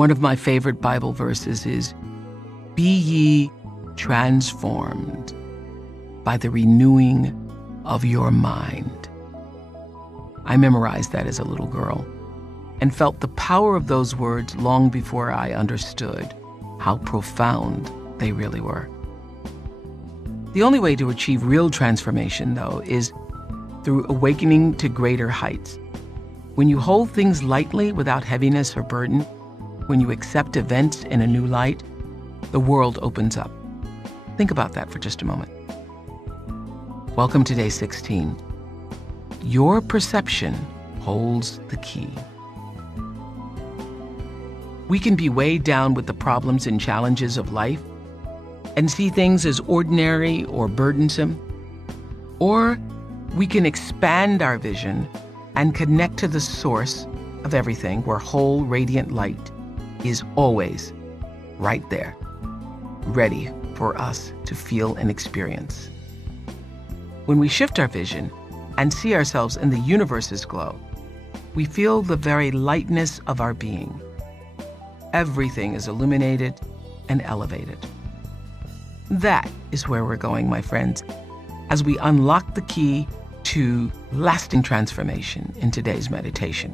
One of my favorite Bible verses is, "Be ye transformed by the renewing of your mind." I memorized that as a little girl and felt the power of those words long before I understood how profound they really were. The only way to achieve real transformation, though, is through awakening to greater heights. When you hold things lightly without heaviness or burden, when you accept events in a new light, the world opens up. Think about that for just a moment. Welcome to day 16. Your perception holds the key. We can be weighed down with the problems and challenges of life and see things as ordinary or burdensome. Or we can expand our vision and connect to the source of everything, where whole radiant light is always right there, ready for us to feel and experience. When we shift our vision and see ourselves in the universe's glow, we feel the very lightness of our being. Everything is illuminated and elevated. That is where we're going, my friends, as we unlock the key to lasting transformation in today's meditation.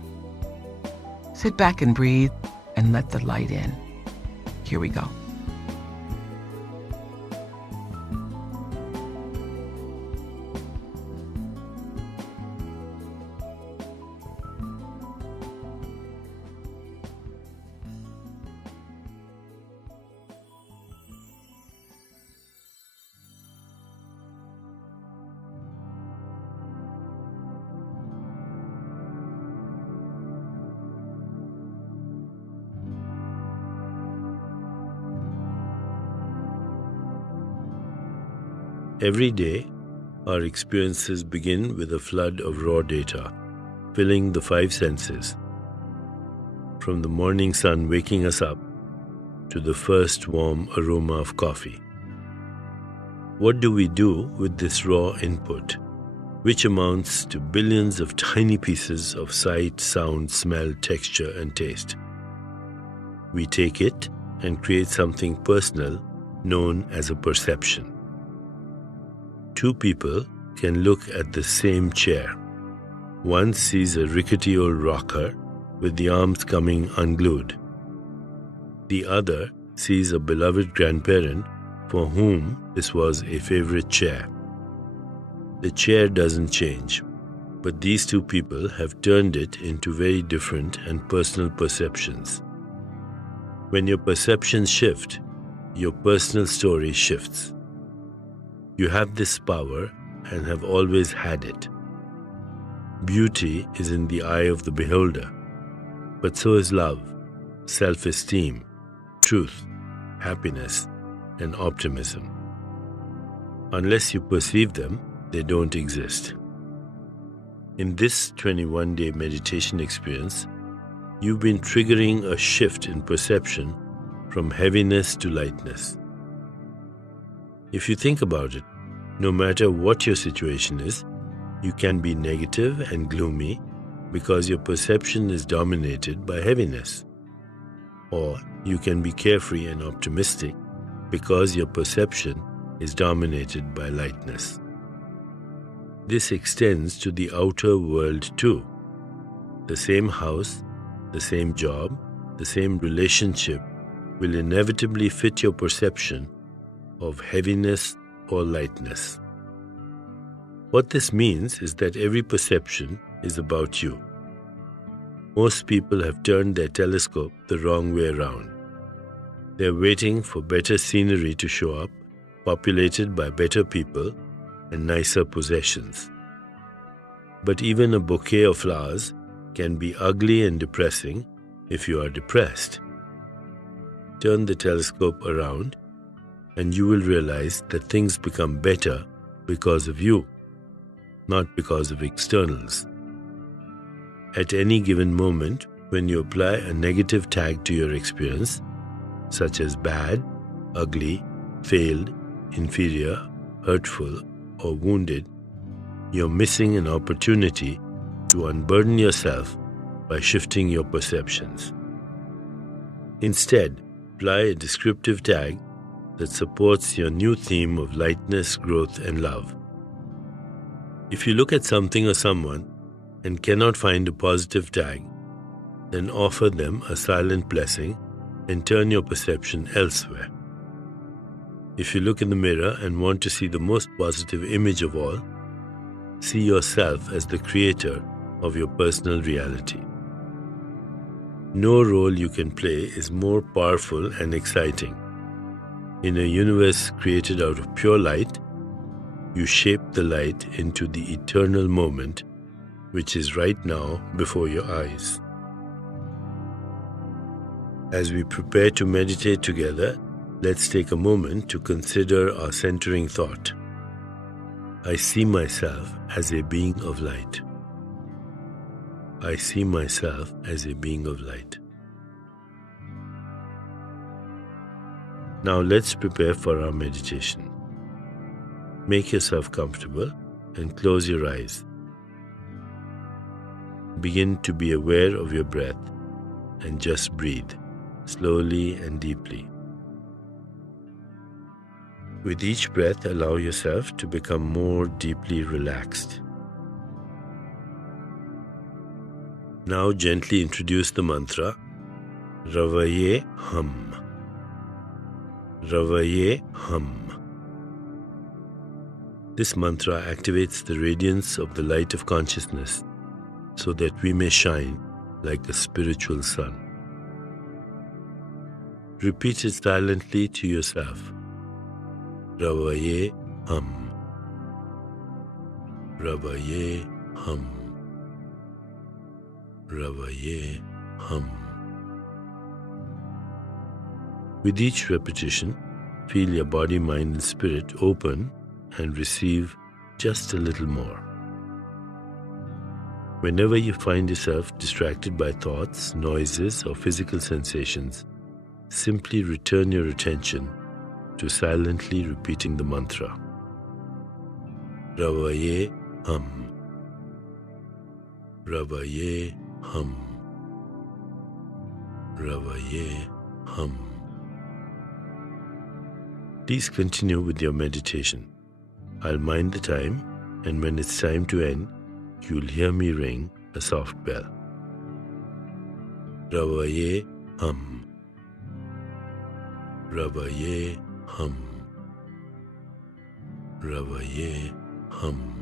Sit back and breathe and let the light in. Here we go. Every day, our experiences begin with a flood of raw data, filling the five senses. From the morning sun waking us up to the first warm aroma of coffee. What do we do with this raw input, which amounts to billions of tiny pieces of sight, sound, smell, texture, and taste? We take it and create something personal known as a perception. Two people can look at the same chair. One sees a rickety old rocker with the arms coming unglued. The other sees a beloved grandparent for whom this was a favorite chair. The chair doesn't change, but these two people have turned it into very different and personal perceptions. When your perceptions shift, your personal story shifts. You have this power and have always had it. Beauty is in the eye of the beholder, but so is love, self-esteem, truth, happiness, and optimism. Unless you perceive them, they don't exist. In this 21-day meditation experience, you've been triggering a shift in perception from heaviness to lightness. If you think about it, no matter what your situation is, you can be negative and gloomy because your perception is dominated by heaviness. Or you can be carefree and optimistic because your perception is dominated by lightness. This extends to the outer world too. The same house, the same job, the same relationship will inevitably fit your perception of heaviness or lightness. What this means is that every perception is about you. Most people have turned their telescope the wrong way around. They're waiting for better scenery to show up, populated by better people and nicer possessions. But even a bouquet of flowers can be ugly and depressing if you are depressed. Turn the telescope around and you will realize that things become better because of you, not because of externals. At any given moment, when you apply a negative tag to your experience, such as bad, ugly, failed, inferior, hurtful, or wounded, you're missing an opportunity to unburden yourself by shifting your perceptions. Instead, apply a descriptive tag that supports your new theme of lightness, growth, and love. If you look at something or someone and cannot find a positive tag, then offer them a silent blessing and turn your perception elsewhere. If you look in the mirror and want to see the most positive image of all, see yourself as the creator of your personal reality. No role you can play is more powerful and exciting. In a universe created out of pure light, you shape the light into the eternal moment, which is right now before your eyes. As we prepare to meditate together, let's take a moment to consider our centering thought. I see myself as a being of light. I see myself as a being of light. Now let's prepare for our meditation. Make yourself comfortable and close your eyes. Begin to be aware of your breath and just breathe slowly and deeply. With each breath, allow yourself to become more deeply relaxed. Now gently introduce the mantra, Ravaye Hum. Ravaye Hum. This mantra activates the radiance of the light of consciousness so that we may shine like a spiritual sun. Repeat it silently to yourself. Ravaye Hum. Ravaye Hum. Ravaye Hum. With each repetition, feel your body, mind, and spirit open and receive just a little more. Whenever you find yourself distracted by thoughts, noises, or physical sensations, simply return your attention to silently repeating the mantra. Ravaye Hum. Ravaye Hum. Ravaye Hum. Please continue with your meditation. I'll mind the time, and when it's time to end, you'll hear me ring a soft bell. Ravaye Hum. Ravaye Hum. Ravaye Hum.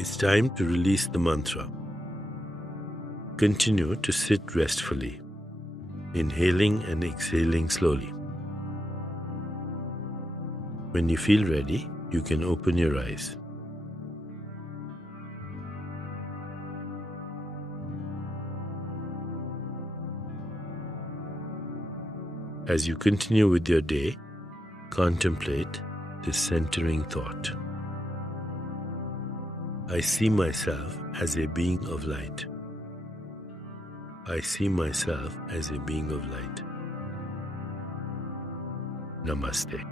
It's time to release the mantra. Continue to sit restfully, inhaling and exhaling slowly. When you feel ready, you can open your eyes. As you continue with your day, contemplate this centering thought. I see myself as a being of light. I see myself as a being of light. Namaste.